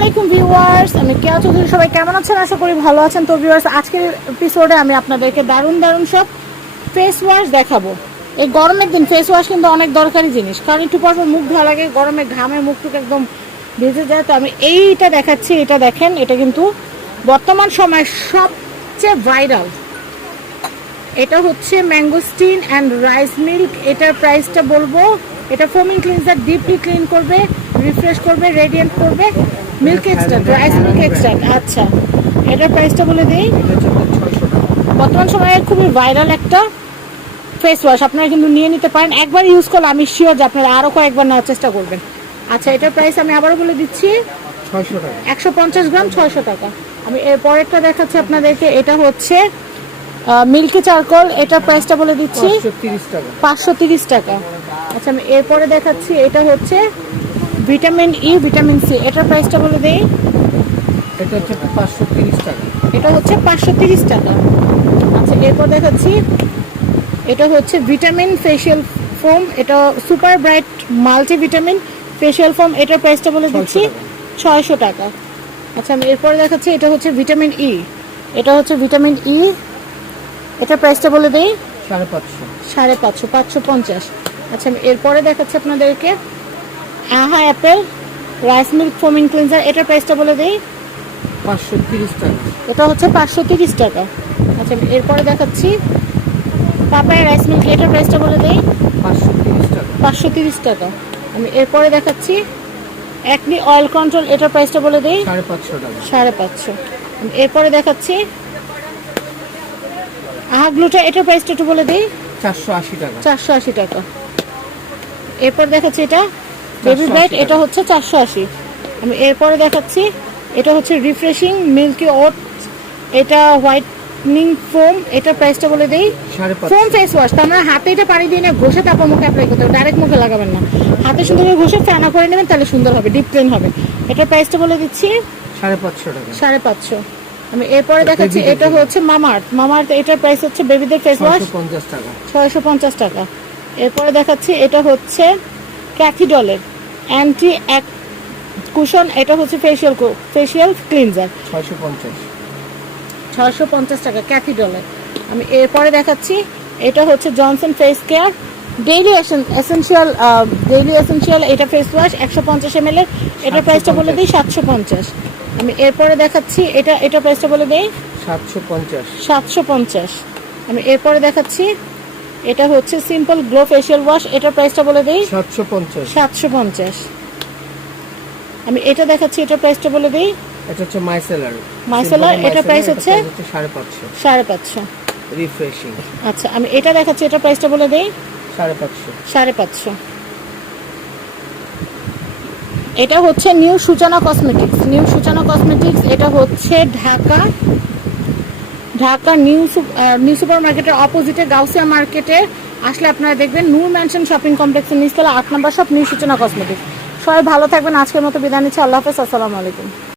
আলাইকুম ভিউয়ার্স, আমি কেয়া চৌধুরী। সবাই কেমন আছেন? আশা করি ভালো আছেন। তো ভিউয়ার্স, আজকের এপিসোডে আমি আপনাদেরকে দারুণ সব ফেস ওয়াশ দেখাবো। এই গরমের দিন ফেস ওয়াশ কিন্তু অনেক দরকারি জিনিস, কারণ একটু পর মুখ ধোয়া লাগে, গরমে ঘামে মুখটুক একদম ভিজে যায়। তো আমি এইটা দেখাচ্ছি, এটা দেখেন, এটা কিন্তু বর্তমান সময়ের সবচেয়ে ভাইরাল। এটা হচ্ছে ম্যাঙ্গোস্টিন অ্যান্ড রাইস মিল্ক। এটার প্রাইসটা বলবো, এটা ফোমিং ক্লিনজার, ডিপলি ক্লিন করবে, রিফ্রেশ করবে, রেডিয়েন্ট করবে, milk extract, rice milk extract. আচ্ছা, এটার প্রাইসটা বলে দিই। বর্তমান সময়ে খুবই ভাইরাল একটা ফেস ওয়াশ, আপনারা কিন্তু নিয়ে নিতে পারেন। একবার ইউজ করলে আমি শিওর যে আপনারা আরও কয়েকবার নেওয়ার চেষ্টা করবেন। আচ্ছা, এটার প্রাইস আমি আবারও বলে দিচ্ছি, 150 গ্রাম 600 টাকা। আমি এর পরেরটা দেখাচ্ছি আপনাদেরকে। এটা হচ্ছে মিল্কি চারকোল, এটার প্রাইসটা বলে দিচ্ছি 530 টাকা। আচ্ছা, আমি এরপরে দেখাচ্ছি, এটা হচ্ছে ভিটামিন ই, ভিটামিন সি, এটার প্রাইসটা বলে দেই। এটা হচ্ছে 530 টাকা। এটা হচ্ছে 530 টাকা। আচ্ছা, এরপর দেখাচ্ছি, এটা হচ্ছে ভিটামিন ফেশিয়াল ফোম, এটা super bright multi vitamin facial foam, এটার প্রাইসটা বলে দিচ্ছি 600 টাকা। আচ্ছা, আমি এরপরে দেখাচ্ছি, এটা হচ্ছে ভিটামিন ই, এটা হচ্ছে ভিটামিন ই, এটার প্রাইসটা বলে দেই 550, 550। আচ্ছা, আমি এরপরে দেখাচ্ছি আপনাদেরকে আহা অ্যাপেল রাইস মিল্ক ফোমিং ক্লিনজার, এটার প্রাইসটা বলে দেই 530 টাকা। এটা হচ্ছে 530 টাকা। আচ্ছা, আমি এরপরে দেখাচ্ছি পাপায়া রাইস মিল্ক, এটার প্রাইসটা বলে দেই 530 টাকা। 530 টাকা। আমি এরপরে দেখাচ্ছি অ্যাকনি অয়েল কন্ট্রোল, এটার প্রাইসটা বলে দেই 550 টাকা। 550। আমি এরপরে দেখাচ্ছি আহা গ্লুটা, এটার প্রাইসটা একটু বলে দিই 480 টাকা। 480 টাকা। এরপর দেখাচ্ছি এটা বেবি ব্রাইট, এটা হচ্ছে 480। আমি এরপরে দেখাচ্ছি, এটা হচ্ছে রিফ্রেশিং মিল্কি ওট, এটা হোয়াইটনিং ফোম, এটা প্রাইসটা বলে দেই 550 ফোম ফেস ওয়াশ। তার মানে হাতে এটা পানি দিয়ে না ঘষে তারপর মুখে অ্যাপ্লাই করতে হবে, ডাইরেক্ট মুখে লাগাবেন না, হাতে সুন্দর করে ঘষে ফেনা করে নেবেন, তাহলে সুন্দর হবে, ডিপ ক্লিন হবে। এটার প্রাইসটা বলে দিচ্ছি 550 টাকা। 550। আমি এরপরে দেখাচ্ছি, এটা হচ্ছে মামাআর্থ, এটার প্রাইস হচ্ছে বেবিদের ফেস ওয়াশ 650 টাকা। 650 টাকা। এরপরে দেখাচ্ছি, এটা হচ্ছে ক্যাথিডলের অ্যান্টি অ্যাক কুশন, এটা হচ্ছে ফেশিয়াল ক্লিনজার 650 টাকা ক্যাথিডলের। আমি এরপরে দেখাচ্ছি, এটা হচ্ছে Johnson face care daily essential, এটা ফেস ওয়াশ 150 ml এর, এটা প্রাইসটা বলে দিই 750। আমি এরপরে দেখাচ্ছি, এটা প্রাইসটা বলে দিই 750। আমি এরপরে দেখাচ্ছি, এটা হচ্ছে সিম্পল গ্লো ফেশিয়াল ওয়াশ, এটার প্রাইসটা বলে দেই 750। আমি এটা দেখাচ্ছি, এটার প্রাইসটা বলে দেই, এটা হচ্ছে মাইসেলার, এটা প্রাইস হচ্ছে 550 রিফ্রেশিং। আচ্ছা, আমি এটা দেখাচ্ছি, এটার প্রাইসটা বলে দেই 550। এটা হচ্ছে নিউ সূচনা কসমেটিক্স, এটা হচ্ছে ঢাকা নিউ সুপার মার্কেটের অপোজিটে গাউসিয়া মার্কেটে আসলে আপনারা দেখবেন নূর ম্যানশন শপিং কমপ্লেক্সের নিচতলা 8 নম্বর শপ নিউ সূচনা কসমেটিক্স। সবাই ভালো থাকবেন। আজকের মতো বিদায় নিচ্ছি। আল্লাহ হাফেজ, আসসালামু আলাইকুম।